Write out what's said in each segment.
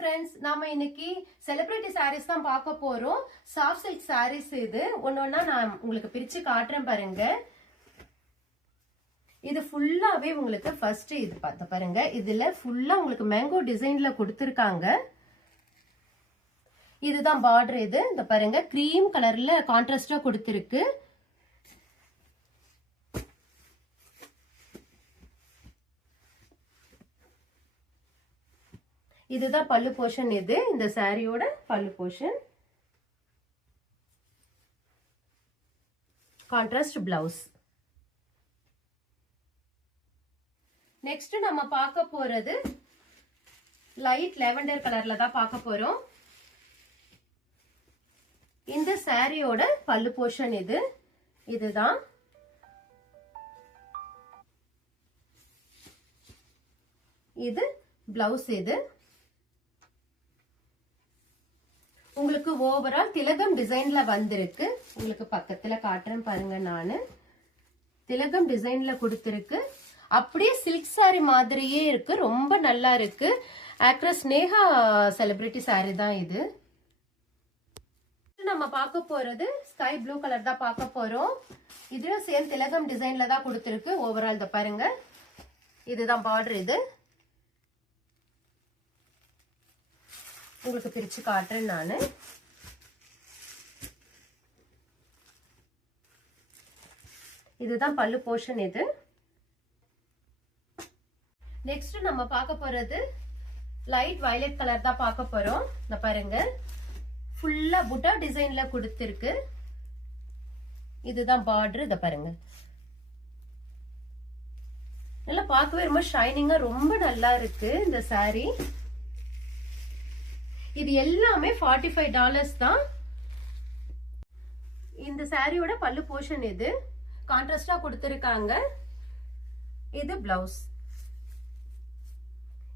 friends, நாம இன்னைக்கு celebrity sarees தான் பார்க்க போறோம். soft silk sarees இது. ஒண்ணொண்ணா நான் உங்களுக்கு பிரிச்சு காட்டுறேன் பாருங்க. இது ஃபுல்லாவே உங்களுக்கு ஃபர்ஸ்ட் இது பாருங்க. இதுல ஃபுல்லா உங்களுக்கு மேங்கோ டிசைன்ல கொடுத்திருக்காங்க. இதுதான் பார்டர் இது. இந்த பாருங்க கிரீம் கலர்ல கான்ட்ராஸ்டா கொடுத்திருக்கு. இதுதான் பல்லு போர்ஷன். இது இந்த சாரியோட பல்லு போர்ஷன். Contrast blouse. நெக்ஸ்ட் நம்ம பார்க்க போறது லைட் லாவெண்டர் கலர்ல தான் பார்க்க போறோம். இந்த சாரியோட பல்லு போர்ஷன் இது. இதுதான் இது பிளவுஸ். இது உங்களுக்கு ஓவரால் திலகம் டிசைன்ல வந்திருக்கு. உங்களுக்கு பக்கத்துல காட்டுறேன் பாருங்க. நானு திலகம் டிசைன்ல கொடுத்திருக்கு. அப்படியே சில்க் சாரி மாதிரியே இருக்கு. ரொம்ப நல்லா இருக்கு. ஆக்ட்ரஸ் நேஹா செலிபிரிட்டி சாரி தான் இது. நம்ம பார்க்க போறது ஸ்கை ப்ளூ கலர் தான் பார்க்க போறோம். இதுல சேம் திலகம் டிசைன்ல தான் கொடுத்திருக்கு. ஓவரால் இத பாருங்க. இதுதான் பார்டர். இது உங்களுக்கு பிரிச்சு காட்டுறேன் நானு. இதுதான் பல்லு போர்ஷன். இது நெக்ஸ்ட் நம்ம பார்க்க போறது லைட் வயலட் கலர் தான் பார்க்க போறோம். இந்த பாருங்க ஃபுல்லா புட்டா டிசைன்ல கொடுத்திருக்கு. இதுதான் பார்டர். இத பாருங்க நல்லா பார்க்கவே ரொம்ப ஷைனிங்கா ரொம்ப நல்லா இருக்கு இந்த சாரி. இது எல்லாமே $45 தான். இந்த சாரியோட பல்லு போர்ஷன் இது. கான்ட்ராஸ்டா கொடுத்திருக்காங்க. இது பிளவுஸ்.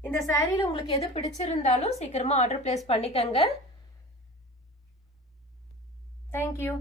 இந்த சாரியில உங்களுக்கு எது பிடிச்சிருந்தாலும் சீக்கிரமா ஆர்டர் பிளேஸ் பண்ணிக்கங்க. Thank you.